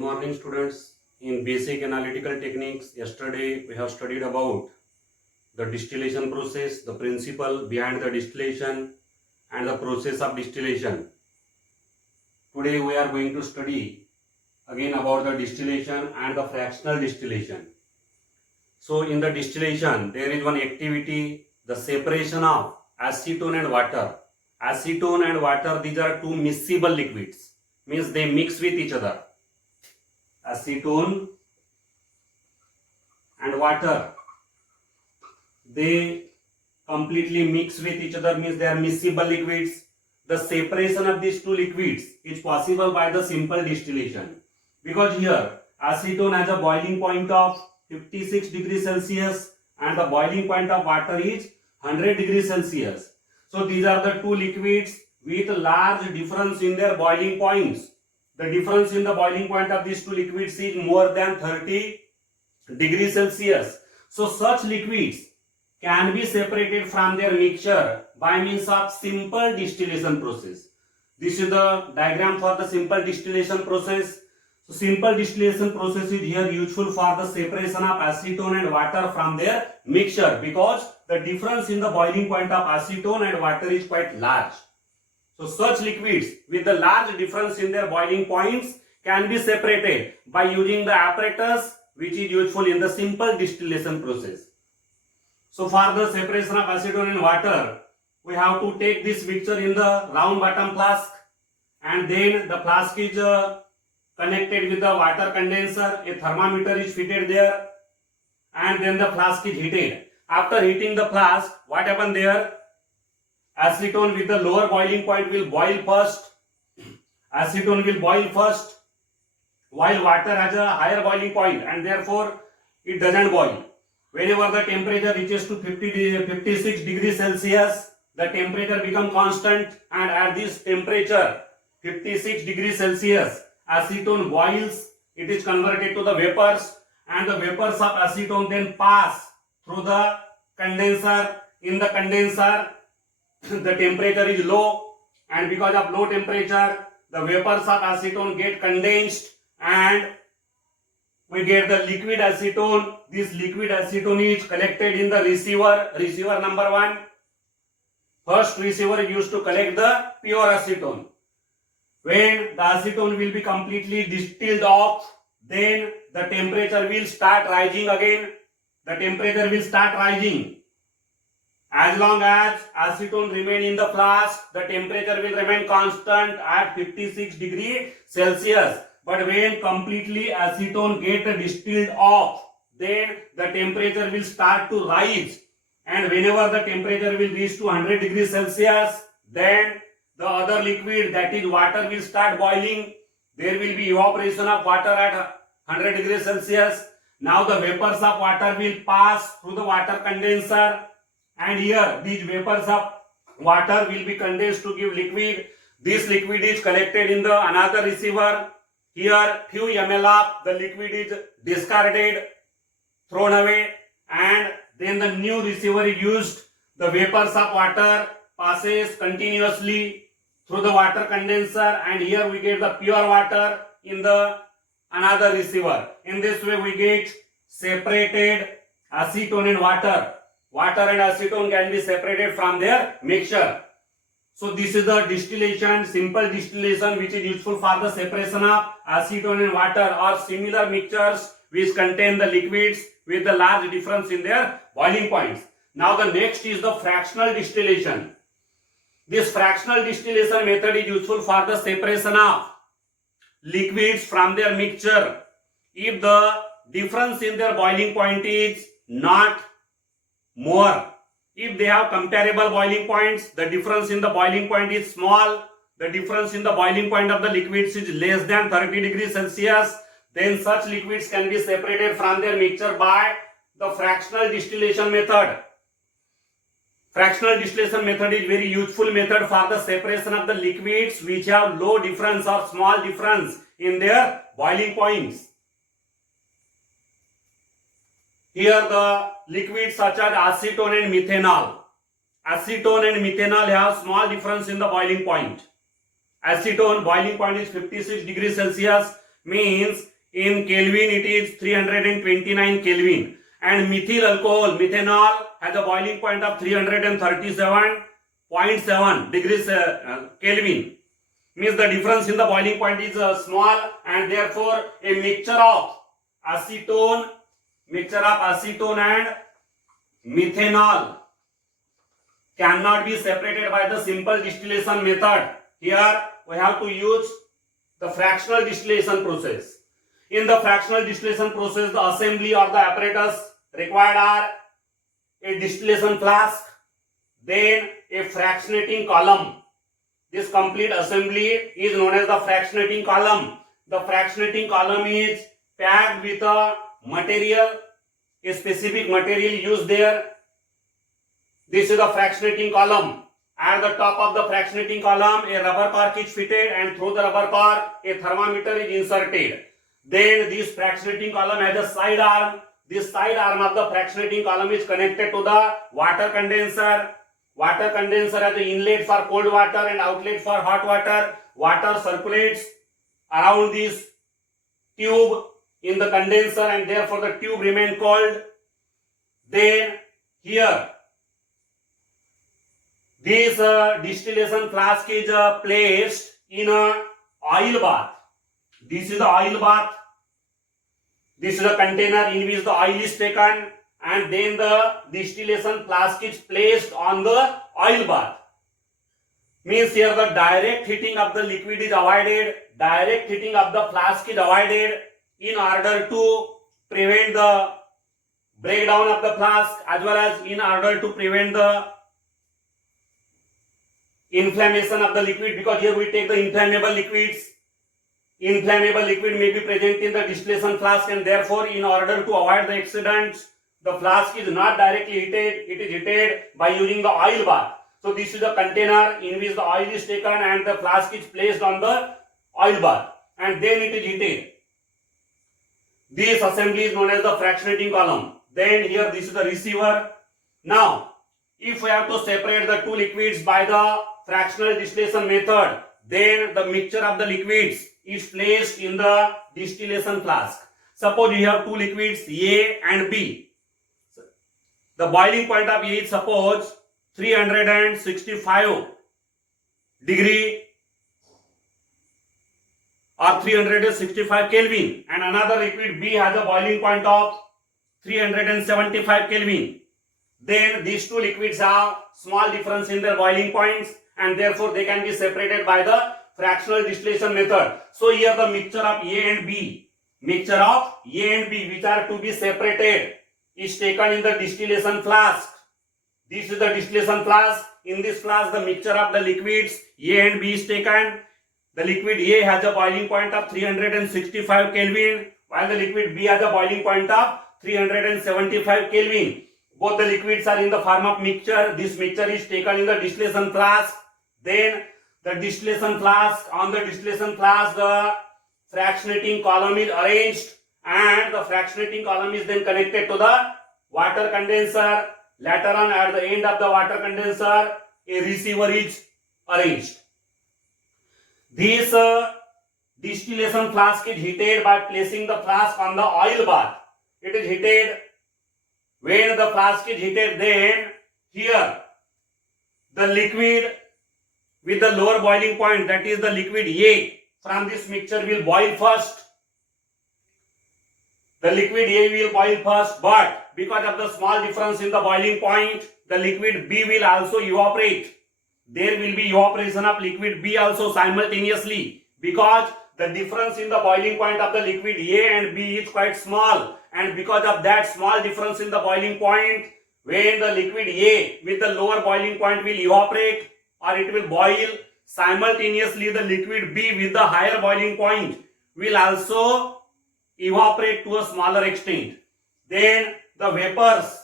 morning, students. In basic analytical techniques, yesterday we have studied about the distillation process, the principle behind the distillation and the process of distillation. Today we are going to study again about the distillation and the fractional distillation. So in the distillation, there is one activity, the separation of acetone and water. Acetone and water, these are two miscible liquids, means they mix with each other. Acetone and water, they completely mix with each other, means they are miscible liquids. The separation of these two liquids is possible by the simple distillation, because here acetone has a boiling point of 56 degrees Celsius and the boiling point of water is 100 degrees Celsius. So these are the two liquids with large difference in their boiling points. The difference in the boiling point of these two liquids is more than 30 degrees Celsius. So such liquids can be separated from their mixture by means of simple distillation process. This is the diagram for the simple distillation process. So simple distillation process is here useful for the separation of acetone and water from their mixture, because the difference in the boiling point of acetone and water is quite large. So such liquids with the large difference in their boiling points can be separated by using the apparatus which is useful in the simple distillation process. So for the separation of acetone and water, we have to take this mixture in the round bottom flask, and then the flask is connected with the water condenser. A thermometer is fitted there, and then the flask is heated. After heating the flask, what happens there? Acetone with the lower boiling point will boil first. Acetone will boil first, while water has a higher boiling point and therefore it doesn't boil. Whenever the temperature reaches to 56 degrees Celsius, the temperature becomes constant, and at this temperature 56 degrees Celsius, acetone boils. It is converted to the vapors, and the vapors of acetone then pass through the condenser. In the condenser, the temperature is low, and because of low temperature, the vapors of acetone get condensed and we get the liquid acetone. This liquid acetone is collected in the receiver number 1. First receiver is used to collect the pure acetone. When the acetone will be completely distilled off, then the temperature will start rising again. The temperature will start rising. As long as acetone remain in the flask, the temperature will remain constant at 56 degrees Celsius. But when completely acetone get distilled off, then the temperature will start to rise. And whenever the temperature will reach to 100 degrees Celsius, then the other liquid, that is water, will start boiling. There will be evaporation of water at 100 degrees Celsius. Now the vapors of water will pass through the water condenser, and here these vapors of water will be condensed to give liquid. This liquid is collected in the another receiver. Here few ml of the liquid is discarded, thrown away, and then the new receiver is used. The vapors of water passes continuously through the water condenser, and here we get the pure water in the another receiver. In this way we get separated acetone and water. Water and acetone can be separated from their mixture. So this is the distillation, simple distillation, which is useful for the separation of acetone and water or similar mixtures which contain the liquids with the large difference in their boiling points. Now the next is the fractional distillation. This fractional distillation method is useful for the separation of liquids from their mixture if the difference in their boiling point is not more. If they have comparable boiling points, the difference in the boiling point is small, the difference in the boiling point of the liquids is less than 30 degrees Celsius, then such liquids can be separated from their mixture by the fractional distillation method. Fractional distillation method is very useful method for the separation of the liquids which have low difference or small difference in their boiling points. Here the liquids such as acetone and methanol. Acetone and methanol have small difference in the boiling point. Acetone boiling point is 56 degrees Celsius, means In Kelvin, it is 329 Kelvin. And methyl alcohol, methanol, has a boiling point of 337.7 degrees Kelvin. Means the difference in the boiling point is small, and therefore a mixture of acetone and methanol cannot be separated by the simple distillation method. Here we have to use the fractional distillation process. In the fractional distillation process, the assembly or the apparatus required are a distillation flask, then a fractionating column. This complete assembly is known as the fractionating column. The fractionating column is packed with a material, a specific material used there. This is the fractionating column. At the top of the fractionating column, a rubber cork is fitted, and through the rubber cork, a thermometer is inserted. Then this fractionating column has a side arm. This side arm of the fractionating column is connected to the water condenser. Water condenser has the inlet for cold water and outlet for hot water. Water circulates around this tube in the condenser, and therefore the tube remains cold. Then here this distillation flask is placed in a oil bath. This is the oil bath. This is a container in which the oil is taken, and then the distillation flask is placed on the oil bath. Means here the direct heating of the liquid is avoided. Direct heating of the flask is avoided in order to prevent the breakdown of the flask, as well as in order to prevent the inflammation of the liquid, because here we take the inflammable liquids. Inflammable liquid may be present in the distillation flask, and therefore in order to avoid the accidents, the flask is not directly heated, it is heated by using the oil bath. So this is the container in which the oil is taken and the flask is placed on the oil bath, and then it is heated. This assembly is known as the fractionating column. Then here this is the receiver. Now if we have to separate the two liquids by the fractional distillation method, then the mixture of the liquids is placed in the distillation flask. Suppose you have two liquids A and B. The boiling point of A is suppose 365 degree or 365 Kelvin, and another liquid B has a boiling point of 375 Kelvin. Then these two liquids have small difference in their boiling points, and therefore they can be separated by the fractional distillation method. So here the mixture of A and B, which are to be separated, is taken in the distillation flask. This is the distillation flask. In this flask, the mixture of the liquids A and B is taken. The liquid A has a boiling point of 365 Kelvin, while the liquid B has a boiling point of 375 Kelvin. Both the liquids are in the form of mixture. This mixture is taken in the distillation flask. Then the distillation flask, on the distillation flask, the fractionating column is arranged, and the fractionating column is then connected to the water condenser. Later on, at the end of the water condenser, a receiver is arranged. This distillation flask is heated by placing the flask on the oil bath. It is heated. When the flask is heated, then here the liquid with the lower boiling point, that is the liquid A, from this mixture will boil first. The liquid A will boil first, but because of the small difference in the boiling point, the liquid B will also evaporate. There will be evaporation of liquid B also simultaneously, because the difference in the boiling point of the liquid A and B is quite small, and because of that small difference in the boiling point, when the liquid A with the lower boiling point will evaporate or it will boil, simultaneously the liquid B with the higher boiling point will also evaporate to a smaller extent. Then the vapors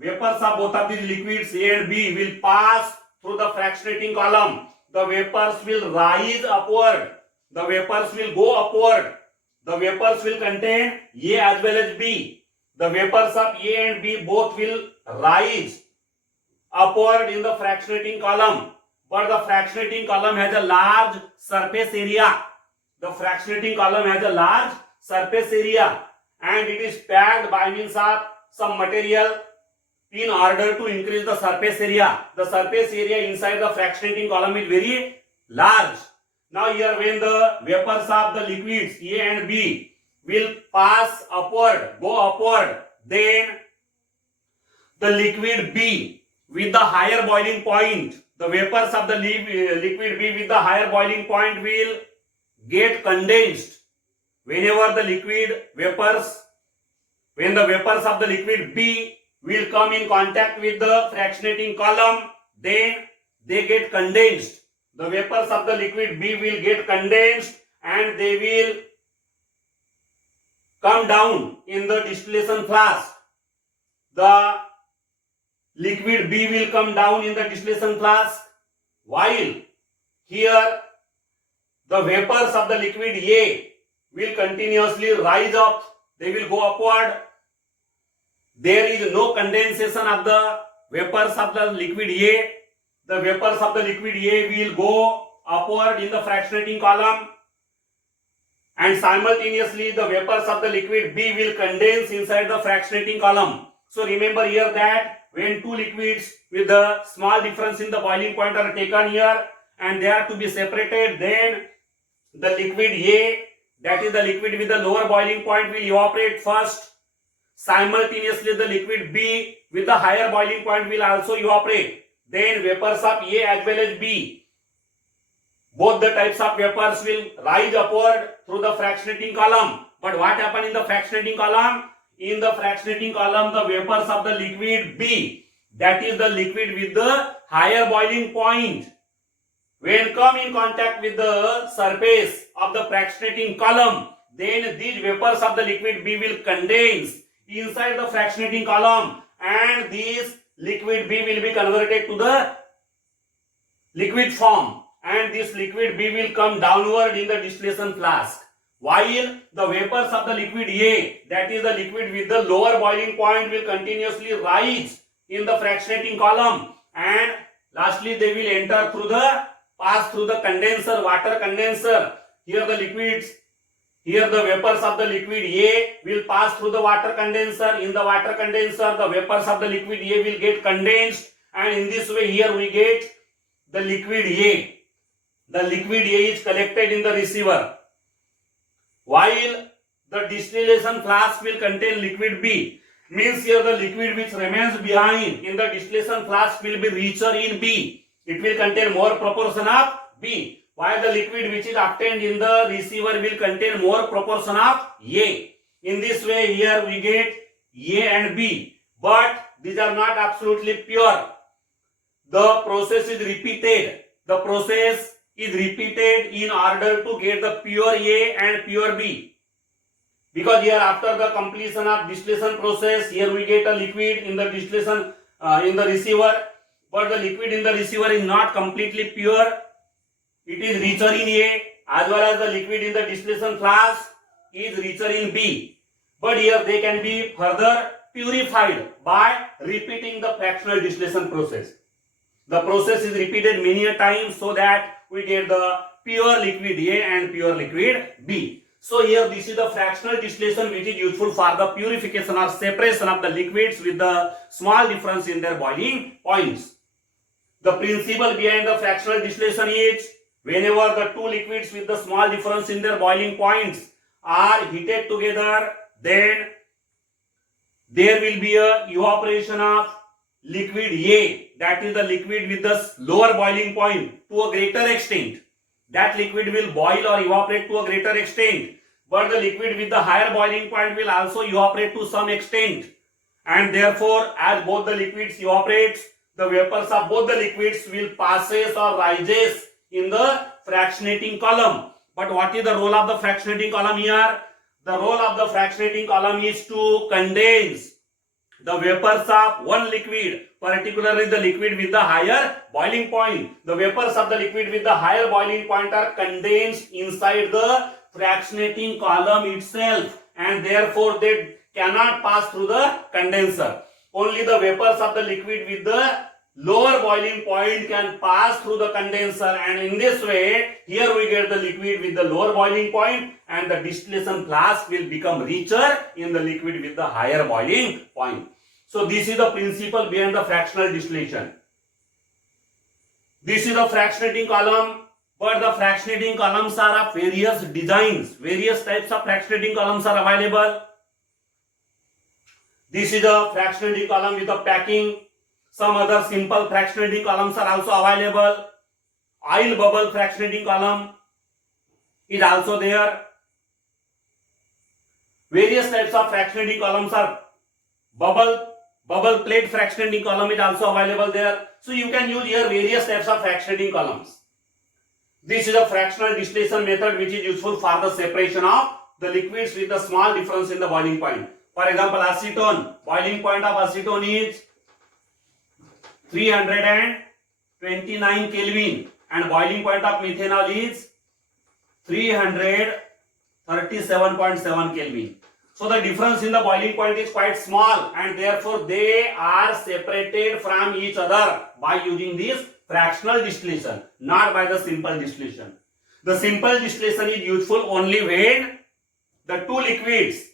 of both of these liquids A and B will pass through the fractionating column. The vapors will rise upward. The vapors will go upward. The vapors will contain A as well as B. The vapors of A and B both will rise upward in the fractionating column. But the fractionating column has a large surface area. The fractionating column has a large surface area and it is packed by means of some material in order to increase the surface area. The surface area inside the fractionating column is very large. Now here when the vapors of the liquids A and B will pass upward, go upward, then the liquid B with the higher boiling point, the vapors of the liquid B with the higher boiling point will get condensed. Whenever the liquid vapors, when the vapors of the liquid B will come in contact with the fractionating column, then they get condensed. The vapors of the liquid B will get condensed and they will come down in the distillation flask. The liquid B will come down in the distillation flask, while here the vapors of the liquid A will continuously rise up. They will go upward. There is no condensation of the vapors of the liquid A. The vapors of the liquid A will go upward in the fractionating column, and simultaneously the vapors of the liquid B will condense inside the fractionating column. So remember here that when two liquids with the small difference in the boiling point are taken here and they are to be separated, then the liquid A, that is the liquid with the lower boiling point, will evaporate first. Simultaneously the liquid B with the higher boiling point will also evaporate. Then vapors of A as well as B, both the types of vapors will rise upward through the fractionating column. But what happened in the fractionating column? In the fractionating column, the vapors of the liquid B, that is the liquid with the higher boiling point, when come in contact with the surface of the fractionating column, then these vapors of the liquid B will condense inside the fractionating column and this liquid B will be converted to the liquid form, and this liquid B will come downward in the distillation flask, while the vapors of the liquid A, that is the liquid with the lower boiling point, will continuously rise in the fractionating column, and lastly they will enter through the, pass through the condenser, water condenser. Here the liquids, here the vapors of the liquid A will pass through the water condenser. In the water condenser, the vapors of the liquid A will get condensed, and in this way here we get the liquid A. The liquid A is collected in the receiver, while the distillation flask will contain liquid B. Means here the liquid which remains behind in the distillation flask will be richer in B. It will contain more proportion of B, while the liquid which is obtained in the receiver will contain more proportion of A. In this way here we get A and B, but these are not absolutely pure. The process is repeated. The process is repeated in order to get the pure A and pure B. Because here after the completion of distillation process, here we get a liquid in the distillation in the receiver, but the liquid in the receiver is not completely pure. It is richer in A, as well as the liquid in the distillation flask is richer in B. But here they can be further purified by repeating the fractional distillation process. The process is repeated many a times so that we get the pure liquid A and pure liquid B. So here this is the fractional distillation which is useful for the purification or separation of the liquids with the small difference in their boiling points. The principle behind the fractional distillation is whenever the two liquids with the small difference in their boiling points are heated together, then there will be a evaporation of liquid A, that is the liquid with the lower boiling point, to a greater extent. That liquid will boil or evaporate to a greater extent, but the liquid with the higher boiling point will also evaporate to some extent, and therefore as both the liquids evaporate, the vapors of both the liquids will passes or rises in the fractionating column. But what is the role of the fractionating column here? The role of the fractionating column is to condense the vapors of one liquid, particularly the liquid with the higher boiling point. The vapors of the liquid with the higher boiling point are condensed inside the fractionating column itself, and therefore they cannot pass through the condenser. Only the vapors of the liquid with the lower boiling point can pass through the condenser, and in this way here we get the liquid with the lower boiling point, and the distillation flask will become richer in the liquid with the higher boiling point. So this is the principle behind the fractional distillation. This is the fractionating column, but the fractionating columns are of various designs. Various types of fractionating columns are available. This is a fractionating column with a packing. Some other simple fractionating columns are also available. Oil bubble fractionating column is also there. Various types of fractionating columns are bubble plate fractionating column is also available there. So you can use here various types of fractionating columns. This is a fractional distillation method which is useful for the separation of the liquids with a small difference in the boiling point. For example, acetone, boiling point of acetone is 329 Kelvin and boiling point of methanol is 337.7 Kelvin. So the difference in the boiling point is quite small, and therefore they are separated from each other by using this fractional distillation, not by the simple distillation. The simple distillation is useful only when the two liquids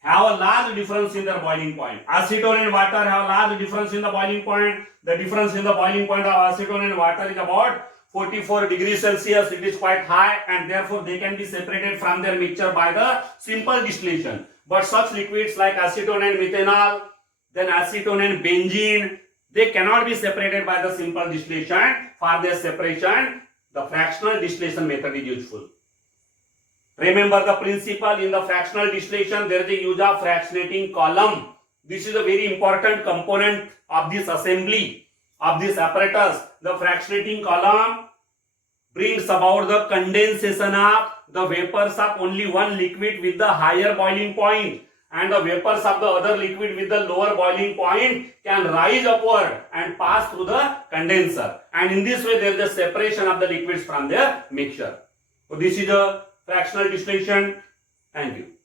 have a large difference in their boiling point. Acetone and water have a large difference in the boiling point. The difference in the boiling point of acetone and water is about 44 degrees Celsius. It is quite high, and therefore they can be separated from their mixture by the simple distillation. But such liquids like acetone and methanol, then acetone and benzene, they cannot be separated by the simple distillation. For their separation, the fractional distillation method is useful. Remember the principle in the fractional distillation, there is a use of fractionating column. This is a very important component of this assembly, of this apparatus. The fractionating column brings about the condensation of the vapors of only one liquid with the higher boiling point, and the vapors of the other liquid with the lower boiling point can rise upward and pass through the condenser. And in this way there is a separation of the liquids from their mixture. So this is a fractional distillation. Thank you.